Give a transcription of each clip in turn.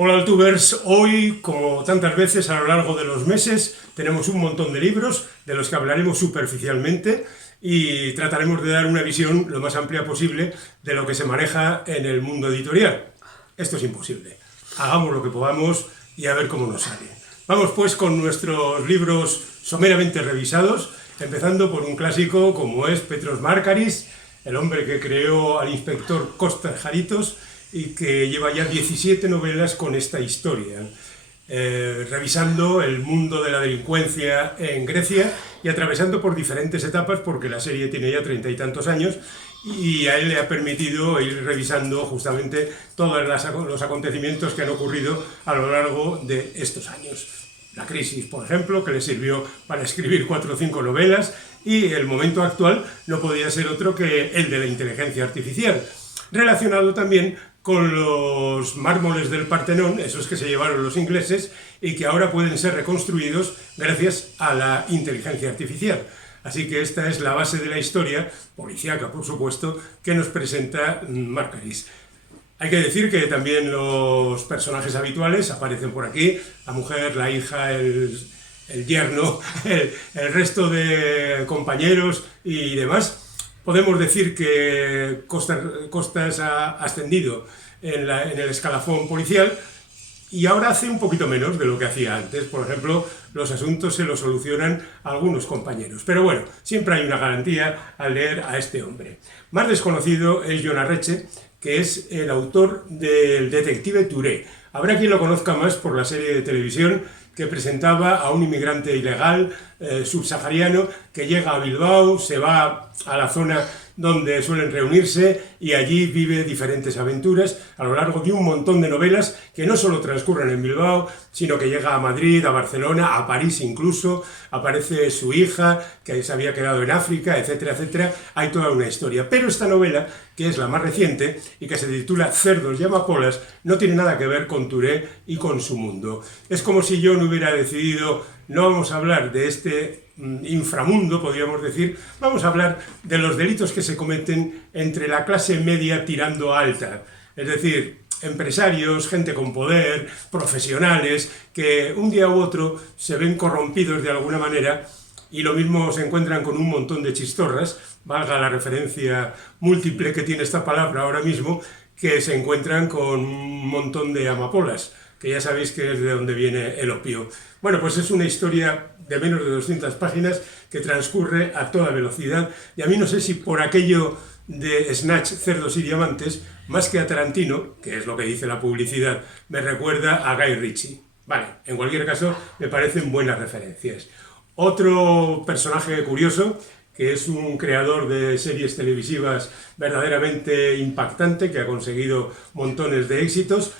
Hola Altubers, hoy como tantas veces a lo largo de los meses tenemos un montón de libros de los que hablaremos superficialmente y trataremos de dar una visión lo más amplia posible de lo que se maneja en el mundo editorial. Esto es imposible, hagamos lo que podamos y a ver cómo nos sale. Vamos pues con nuestros libros someramente revisados, empezando por un clásico como es Petros Márkaris, el hombre que creó al inspector Kostas Haritos y que lleva ya 17 novelas con esta historia, revisando el mundo de la delincuencia en Grecia y atravesando por diferentes etapas porque la serie tiene ya 30 y tantos años y a él le ha permitido ir revisando justamente todos los acontecimientos que han ocurrido a lo largo de estos años. La crisis, por ejemplo, que le sirvió para escribir 4 o 5 novelas, y el momento actual no podía ser otro que el de la inteligencia artificial, relacionado también con los mármoles del Partenón, esos que se llevaron los ingleses y que ahora pueden ser reconstruidos gracias a la inteligencia artificial. Así que esta es la base de la historia, policíaca por supuesto, que nos presenta Márkaris. Hay que decir que también los personajes habituales aparecen por aquí, la mujer, la hija, el yerno, el resto de compañeros y demás. Podemos decir que Kostas ha ascendido en el escalafón policial y ahora hace un poquito menos de lo que hacía antes. Por ejemplo, los asuntos se los solucionan algunos compañeros. Pero bueno, siempre hay una garantía al leer a este hombre. Más desconocido es Jon Arretxe, que es el autor del Detective Touré. Habrá quien lo conozca más por la serie de televisión que presentaba a un inmigrante ilegal subsahariano que llega a Bilbao, se va a la zona donde suelen reunirse y allí vive diferentes aventuras a lo largo de un montón de novelas que no solo transcurren en Bilbao, sino que llega a Madrid, a Barcelona, a París incluso, aparece su hija que se había quedado en África, etcétera, etcétera. Hay toda una historia. Pero esta novela, que es la más reciente y que se titula Cerdos y amapolas, no tiene nada que ver con Touré y con su mundo. Es como si yo no hubiera decidido, no vamos a hablar de este inframundo, podríamos decir, vamos a hablar de los delitos que se cometen entre la clase media tirando a alta, es decir, empresarios, gente con poder, profesionales, que un día u otro se ven corrompidos de alguna manera y lo mismo se encuentran con un montón de chistorras, valga la referencia múltiple que tiene esta palabra ahora mismo, que se encuentran con un montón de amapolas, que ya sabéis que es de donde viene el opio. Bueno, pues es una historia de menos de 200 páginas que transcurre a toda velocidad y a mí no sé si por aquello de Snatch, cerdos y diamantes, más que a Tarantino, que es lo que dice la publicidad, me recuerda a Guy Ritchie. Vale, en cualquier caso me parecen buenas referencias. Otro personaje curioso, que es un creador de series televisivas verdaderamente impactante, que ha conseguido montones de éxitos,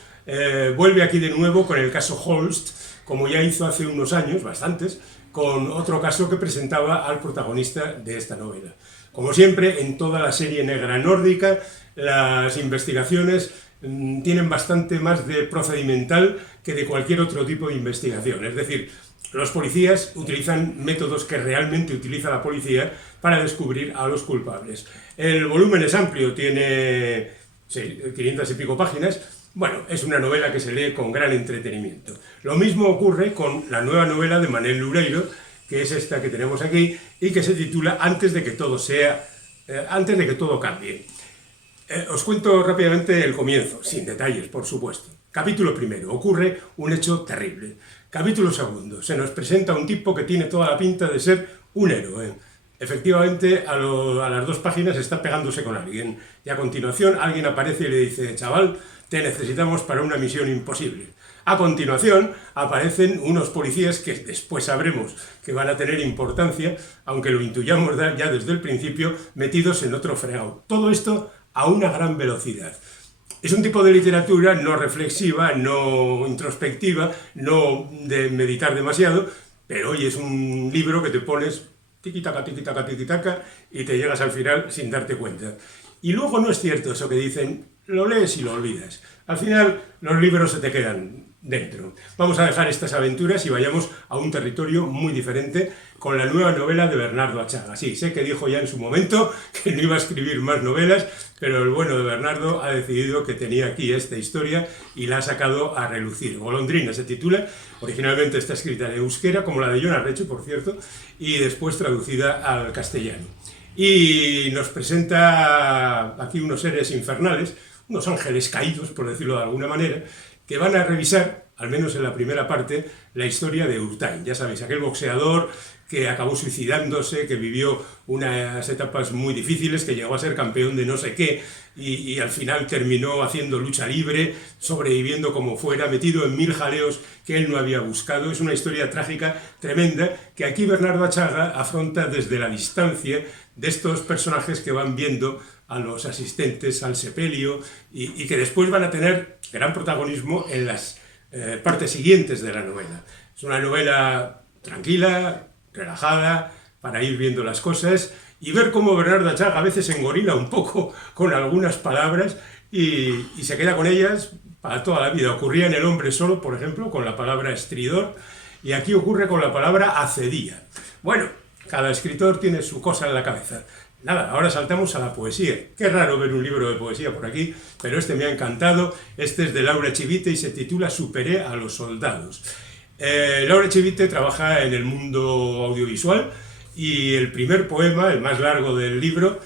vuelve aquí de nuevo con el caso Holst, como ya hizo hace unos años, bastantes, con otro caso que presentaba al protagonista de esta novela. Como siempre, en toda la serie negra nórdica, las investigaciones tienen bastante más de procedimental que de cualquier otro tipo de investigación. Es decir, los policías utilizan métodos que realmente utiliza la policía para descubrir a los culpables. El volumen es amplio, tiene 500 y pico páginas. Bueno, es una novela que se lee con gran entretenimiento. Lo mismo ocurre con la nueva novela de Manel Loureiro, que es esta que tenemos aquí, y que se titula Antes de que todo cambie. Os cuento rápidamente el comienzo, sin detalles, por supuesto. Capítulo primero, ocurre un hecho terrible. Capítulo segundo, se nos presenta un tipo que tiene toda la pinta de ser un héroe. Efectivamente, a las 2 páginas está pegándose con alguien. Y a continuación alguien aparece y le dice, chaval, te necesitamos para una misión imposible. A continuación aparecen unos policías que después sabremos que van a tener importancia, aunque lo intuyamos ya desde el principio, metidos en otro fregado. Todo esto a una gran velocidad. Es un tipo de literatura no reflexiva, no introspectiva, no de meditar demasiado, pero hoy es un libro que te pones tiquitaca, tiquitaca, tiquitaca y te llegas al final sin darte cuenta. Y luego no es cierto eso que dicen, lo lees y lo olvidas. Al final los libros se te quedan dentro. Vamos a dejar estas aventuras y vayamos a un territorio muy diferente con la nueva novela de Bernardo Atxaga. Sí, sé que dijo ya en su momento que no iba a escribir más novelas, pero el bueno de Bernardo ha decidido que tenía aquí esta historia y la ha sacado a relucir. Golondrina se titula, originalmente está escrita en euskera, como la de Jon Arretxe, por cierto, y después traducida al castellano. Y nos presenta aquí unos seres infernales, unos ángeles caídos, por decirlo de alguna manera, que van a revisar, al menos en la primera parte, la historia de Urtain. Ya sabéis, aquel boxeador que acabó suicidándose, que vivió unas etapas muy difíciles, que llegó a ser campeón de no sé qué, y al final terminó haciendo lucha libre, sobreviviendo como fuera, metido en 1000 jaleos que él no había buscado. Es una historia trágica, tremenda, que aquí Bernardo Achaga afronta desde la distancia de estos personajes que van viendo a los asistentes al sepelio y que después van a tener gran protagonismo en las partes siguientes de la novela. Es una novela tranquila, relajada, para ir viendo las cosas y ver cómo Bernardo Achaga a veces se engorila un poco con algunas palabras y se queda con ellas para toda la vida. Ocurría en El hombre solo, por ejemplo, con la palabra estridor, y aquí ocurre con la palabra acedía. Bueno, cada escritor tiene su cosa en la cabeza. Nada, ahora saltamos a la poesía. Qué raro ver un libro de poesía por aquí, pero este me ha encantado. Este es de Laura Echevite y se titula Superé a los soldados. Laura Echevite trabaja en el mundo audiovisual y el primer poema, el más largo del libro,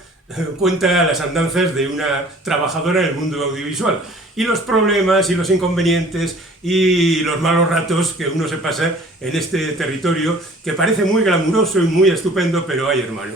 cuenta las andanzas de una trabajadora en el mundo audiovisual y los problemas y los inconvenientes y los malos ratos que uno se pasa en este territorio que parece muy glamuroso y muy estupendo, pero ay, hermano,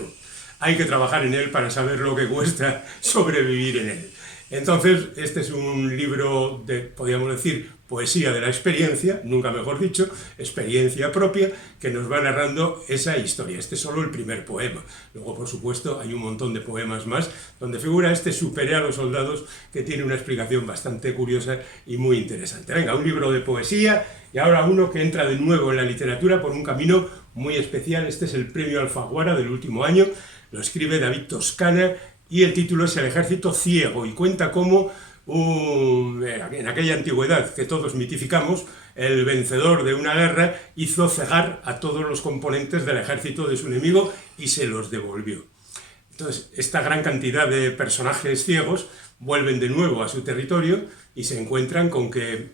hay que trabajar en él para saber lo que cuesta sobrevivir en él. Entonces, este es un libro de, podríamos decir, poesía de la experiencia, nunca mejor dicho, experiencia propia, que nos va narrando esa historia. Este es solo el primer poema. Luego, por supuesto, hay un montón de poemas más, donde figura este Superé a los soldados, que tiene una explicación bastante curiosa y muy interesante. Venga, un libro de poesía, y ahora uno que entra de nuevo en la literatura por un camino muy especial. Este es el Premio Alfaguara del último año, lo escribe David Toscana, y el título es El ejército ciego, y cuenta cómo en aquella antigüedad que todos mitificamos, el vencedor de una guerra hizo cegar a todos los componentes del ejército de su enemigo y se los devolvió. Entonces, esta gran cantidad de personajes ciegos vuelven de nuevo a su territorio y se encuentran con que,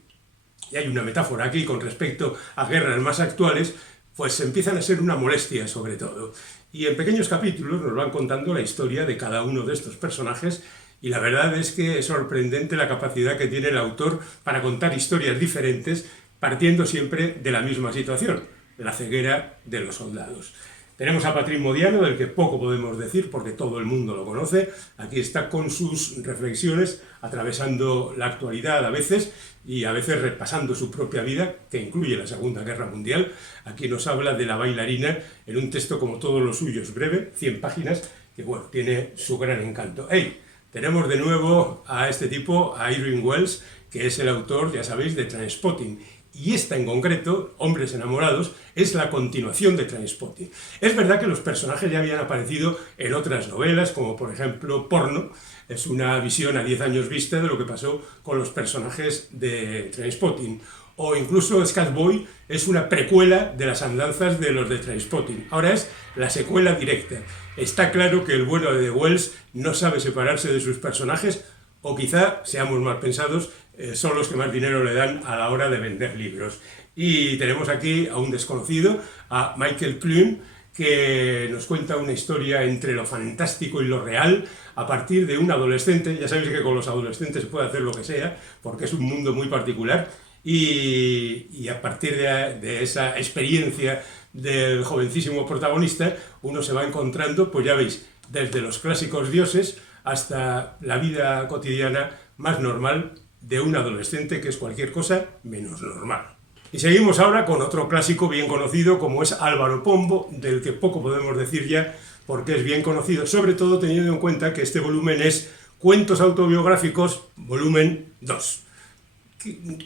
y hay una metáfora aquí con respecto a guerras más actuales, pues empiezan a ser una molestia sobre todo. Y en pequeños capítulos nos van contando la historia de cada uno de estos personajes y la verdad es que es sorprendente la capacidad que tiene el autor para contar historias diferentes partiendo siempre de la misma situación, la ceguera de los soldados. Tenemos a Patrick Modiano, del que poco podemos decir porque todo el mundo lo conoce. Aquí está con sus reflexiones, atravesando la actualidad a veces y a veces repasando su propia vida, que incluye la Segunda Guerra Mundial. Aquí nos habla de la bailarina en un texto como todos los suyos, breve, 100 páginas, que bueno, tiene su gran encanto. ¡Hey! Tenemos de nuevo a este tipo, a Irving Welsh, que es el autor, ya sabéis, de Trainspotting. Y esta en concreto, Hombres enamorados, es la continuación de Trainspotting. Es verdad que los personajes ya habían aparecido en otras novelas, como por ejemplo Porno. Es una visión a 10 años vista de lo que pasó con los personajes de Trainspotting. O incluso Scatboy es una precuela de las andanzas de los de Trainspotting. Ahora es la secuela directa. Está claro que el bueno de Wells no sabe separarse de sus personajes, o quizá, seamos mal pensados, son los que más dinero le dan a la hora de vender libros. Y tenemos aquí a un desconocido, a Michael Clune, que nos cuenta una historia entre lo fantástico y lo real a partir de un adolescente. Ya sabéis que con los adolescentes se puede hacer lo que sea, porque es un mundo muy particular, y a partir de esa experiencia del jovencísimo protagonista, uno se va encontrando, pues ya veis, desde los clásicos dioses hasta la vida cotidiana más normal de un adolescente, que es cualquier cosa menos normal. Y seguimos ahora con otro clásico bien conocido, como es Álvaro Pombo, del que poco podemos decir ya, porque es bien conocido, sobre todo teniendo en cuenta que este volumen es Cuentos autobiográficos, volumen 2.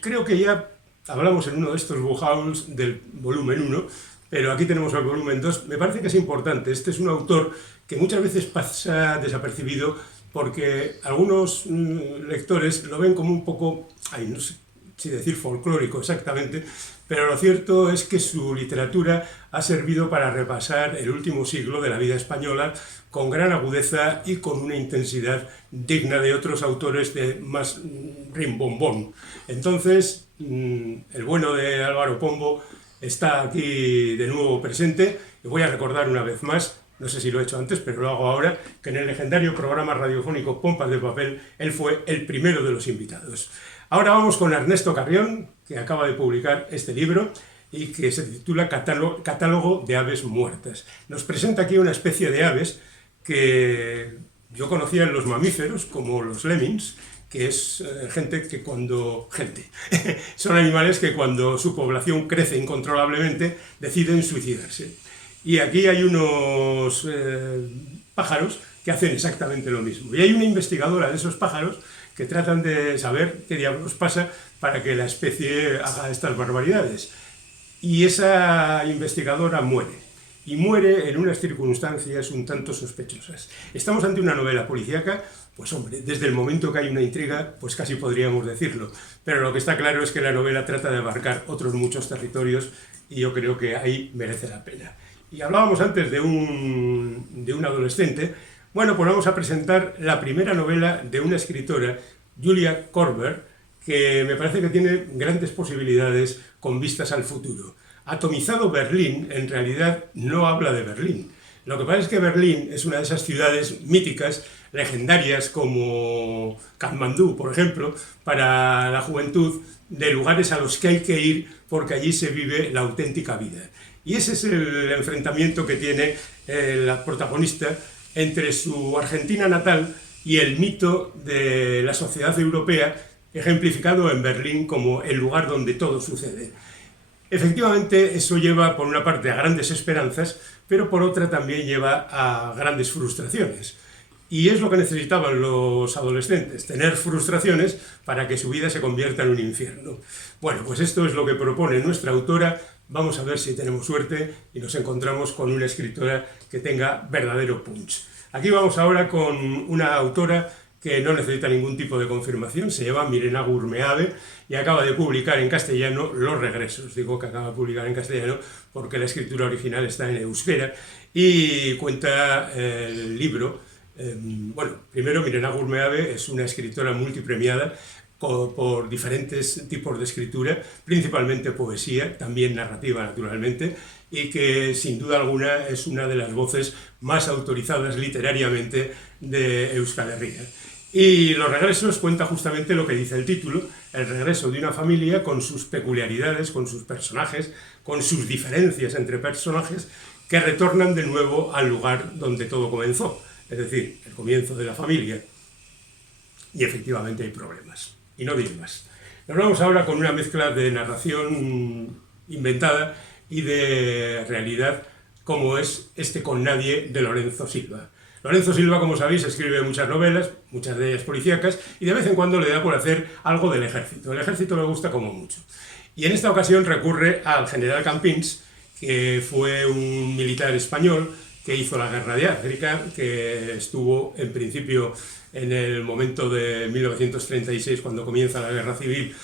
Creo que ya hablamos en uno de estos book hauls del volumen 1, pero aquí tenemos el volumen 2. Me parece que es importante. Este es un autor que muchas veces pasa desapercibido porque algunos lectores lo ven como un poco, no sé, si decir folclórico exactamente, pero lo cierto es que su literatura ha servido para repasar el último siglo de la vida española con gran agudeza y con una intensidad digna de otros autores de más rimbombón. Entonces, el bueno de Álvaro Pombo está aquí de nuevo presente, y voy a recordar una vez más, no sé si lo he hecho antes, pero lo hago ahora, que en el legendario programa radiofónico Pompas de Papel, él fue el primero de los invitados. Ahora vamos con Ernesto Carrión, que acaba de publicar este libro y que se titula Catálogo de aves muertas. Nos presenta aquí una especie de aves que yo conocía en los mamíferos, como los lemmings, que es son animales que cuando su población crece incontrolablemente deciden suicidarse. Y aquí hay unos pájaros que hacen exactamente lo mismo. Y hay una investigadora de esos pájaros que tratan de saber qué diablos pasa para que la especie haga estas barbaridades. Y esa investigadora muere. Y muere en unas circunstancias un tanto sospechosas. Estamos ante una novela policíaca, pues hombre, desde el momento que hay una intriga, pues casi podríamos decirlo. Pero lo que está claro es que la novela trata de abarcar otros muchos territorios y yo creo que ahí merece la pena. Y hablábamos antes de un adolescente. Bueno, pues vamos a presentar la primera novela de una escritora, Julia Korber, que me parece que tiene grandes posibilidades con vistas al futuro. Atomizado Berlín, en realidad no habla de Berlín. Lo que pasa es que Berlín es una de esas ciudades míticas, legendarias, como Katmandú, por ejemplo, para la juventud, de lugares a los que hay que ir porque allí se vive la auténtica vida. Y ese es el enfrentamiento que tiene la protagonista entre su Argentina natal y el mito de la sociedad europea, ejemplificado en Berlín como el lugar donde todo sucede. Efectivamente, eso lleva por una parte a grandes esperanzas, pero por otra también lleva a grandes frustraciones. Y es lo que necesitaban los adolescentes, tener frustraciones para que su vida se convierta en un infierno. Bueno, pues esto es lo que propone nuestra autora. Vamos a ver si tenemos suerte y nos encontramos con una escritora que tenga verdadero punch. Aquí vamos ahora con una autora que no necesita ningún tipo de confirmación, se llama Mirena Gurmeave y acaba de publicar en castellano Los regresos. Digo que acaba de publicar en castellano porque la escritura original está en euskera y cuenta el libro. Bueno, primero Mirena Gurmeave es una escritora multipremiada por diferentes tipos de escritura, principalmente poesía, también narrativa naturalmente, y que sin duda alguna es una de las voces más autorizadas literariamente de Euskal Herria. Y Los regresos cuenta justamente lo que dice el título, el regreso de una familia con sus peculiaridades, con sus personajes, con sus diferencias entre personajes, que retornan de nuevo al lugar donde todo comenzó, es decir, el comienzo de la familia. Y efectivamente hay problemas. Y no diré más. Nos vamos ahora con una mezcla de narración inventada y de realidad, como es Este con nadie, de Lorenzo Silva. Lorenzo Silva, como sabéis, escribe muchas novelas, muchas de ellas policíacas, y de vez en cuando le da por hacer algo del ejército. El ejército le gusta como mucho. Y en esta ocasión recurre al general Campins, que fue un militar español que hizo la guerra de África, que estuvo en principio en el momento de 1936, cuando comienza la guerra civil,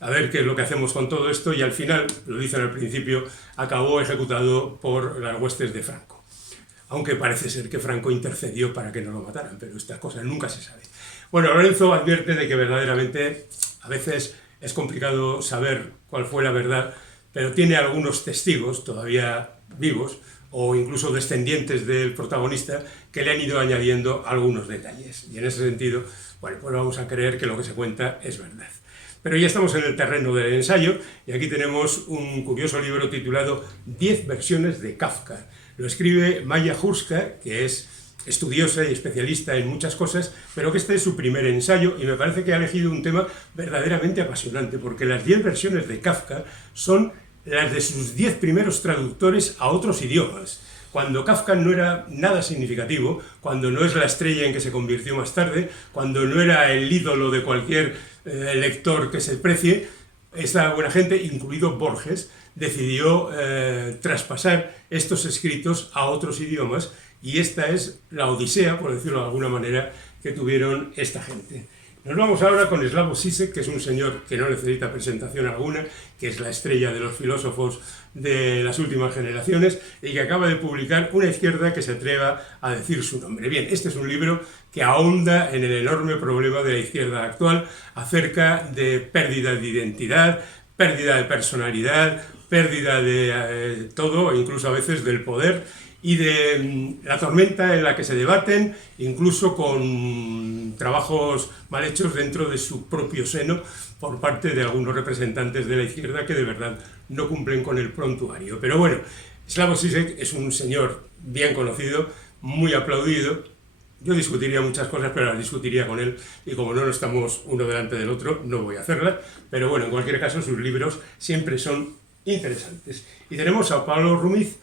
a ver qué es lo que hacemos con todo esto, y al final, lo dicen al principio, acabó ejecutado por las huestes de Franco. Aunque parece ser que Franco intercedió para que no lo mataran, pero estas cosas nunca se sabe. Bueno, Lorenzo advierte de que verdaderamente a veces es complicado saber cuál fue la verdad, pero tiene algunos testigos todavía vivos, o incluso descendientes del protagonista, que le han ido añadiendo algunos detalles. Y en ese sentido, bueno, pues vamos a creer que lo que se cuenta es verdad. Pero ya estamos en el terreno del ensayo, y aquí tenemos un curioso libro titulado 10 versiones de Kafka. Lo escribe Maya Hurska, que es estudiosa y especialista en muchas cosas, pero que este es su primer ensayo, y me parece que ha elegido un tema verdaderamente apasionante, porque las 10 versiones de Kafka son las de sus 10 primeros traductores a otros idiomas. Cuando Kafka no era nada significativo, cuando no es la estrella en que se convirtió más tarde, cuando no era el ídolo de cualquier lector que se precie, esta buena gente, incluido Borges, decidió traspasar estos escritos a otros idiomas, y esta es la odisea, por decirlo de alguna manera, que tuvieron esta gente. Nos vamos ahora con Slavoj Žižek, que es un señor que no necesita presentación alguna, que es la estrella de los filósofos de las últimas generaciones y que acaba de publicar Una izquierda que se atreva a decir su nombre. Bien, este es un libro que ahonda en el enorme problema de la izquierda actual acerca de pérdida de identidad, pérdida de personalidad, pérdida de todo, incluso a veces del poder, y de la tormenta en la que se debaten, incluso con trabajos mal hechos dentro de su propio seno por parte de algunos representantes de la izquierda que de verdad no cumplen con el prontuario. Pero bueno, Slavoj Žižek es un señor bien conocido, muy aplaudido. Yo discutiría muchas cosas, pero las discutiría con él, y como no estamos uno delante del otro, no voy a hacerlas. Pero bueno, en cualquier caso, sus libros siempre son interesantes. Y tenemos a Pablo Rumiz,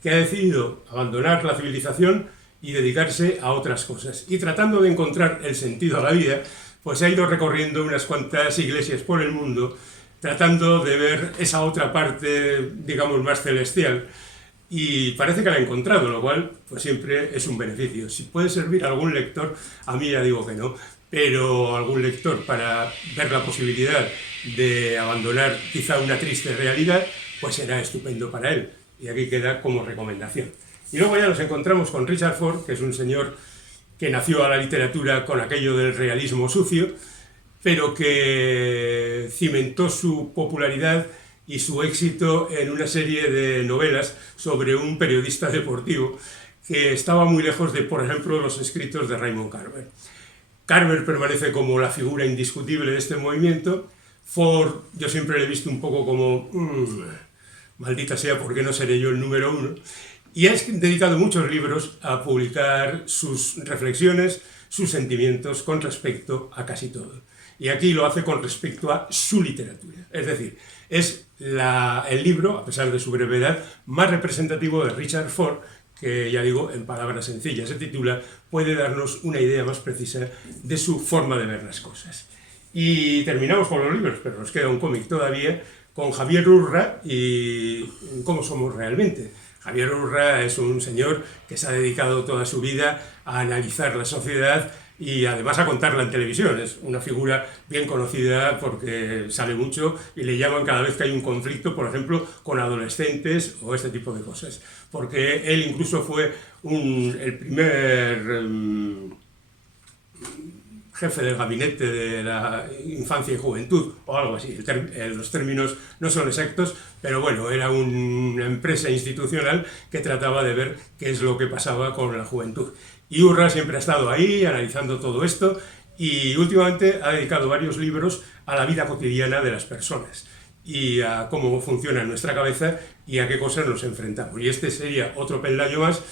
que ha decidido abandonar la civilización y dedicarse a otras cosas. Y tratando de encontrar el sentido a la vida, pues ha ido recorriendo unas cuantas iglesias por el mundo, tratando de ver esa otra parte, digamos, más celestial. Y parece que la ha encontrado, lo cual pues siempre es un beneficio. Si puede servir a algún lector, a mí ya digo que no, pero algún lector para ver la posibilidad de abandonar quizá una triste realidad, pues será estupendo para él. Y aquí queda como recomendación. Y luego ya nos encontramos con Richard Ford, que es un señor que nació a la literatura con aquello del realismo sucio, pero que cimentó su popularidad y su éxito en una serie de novelas sobre un periodista deportivo que estaba muy lejos de, por ejemplo, los escritos de Raymond Carver. Carver permanece como la figura indiscutible de este movimiento. Ford, yo siempre le he visto un poco como... maldita sea, ¿por qué no seré yo el número uno? Y ha dedicado muchos libros a publicar sus reflexiones, sus sentimientos con respecto a casi todo. Y aquí lo hace con respecto a su literatura. Es decir, es el libro, a pesar de su brevedad, más representativo de Richard Ford, que ya digo, en palabras sencillas se titula Puede darnos una idea más precisa de su forma de ver las cosas. Y terminamos con los libros, pero nos queda un cómic todavía, con Javier Urra y cómo somos realmente. Javier Urra es un señor que se ha dedicado toda su vida a analizar la sociedad y además a contarla en televisión. Es una figura bien conocida porque sale mucho y le llaman cada vez que hay un conflicto, por ejemplo, con adolescentes o este tipo de cosas. Porque él incluso fue el primer jefe del gabinete de la infancia y juventud, o algo así. Los términos no son exactos, pero bueno, era una empresa institucional que trataba de ver qué es lo que pasaba con la juventud. Y Urra siempre ha estado ahí, analizando todo esto, y últimamente ha dedicado varios libros a la vida cotidiana de las personas, y a cómo funciona nuestra cabeza y a qué cosas nos enfrentamos. Y este sería otro peldaño más,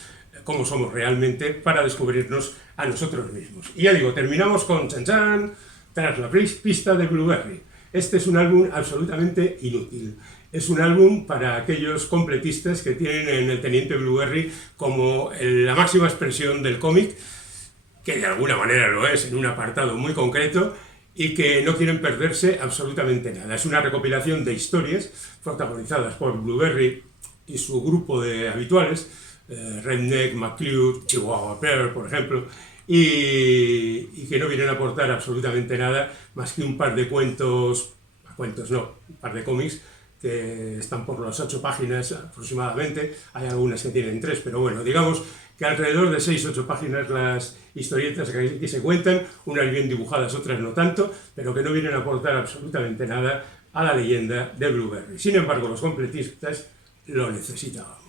cómo somos realmente, para descubrirnos a nosotros mismos. Y ya digo, terminamos con Chan Chan, Tras la pista de Blueberry. Este es un álbum absolutamente inútil. Es un álbum para aquellos completistas que tienen en el Teniente Blueberry como la máxima expresión del cómic, que de alguna manera lo es en un apartado muy concreto, y que no quieren perderse absolutamente nada. Es una recopilación de historias protagonizadas por Blueberry y su grupo de habituales, Redneck, McClure, Chihuahua Pearl, por ejemplo, y que no vienen a aportar absolutamente nada más que un par de cuentos no, un par de cómics que están por las 8 páginas aproximadamente. Hay algunas que tienen 3, pero bueno, digamos que alrededor de 6-8 páginas las historietas que se cuentan, unas bien dibujadas, otras no tanto, pero que no vienen a aportar absolutamente nada a la leyenda de Blueberry. Sin embargo, los completistas lo necesitaban.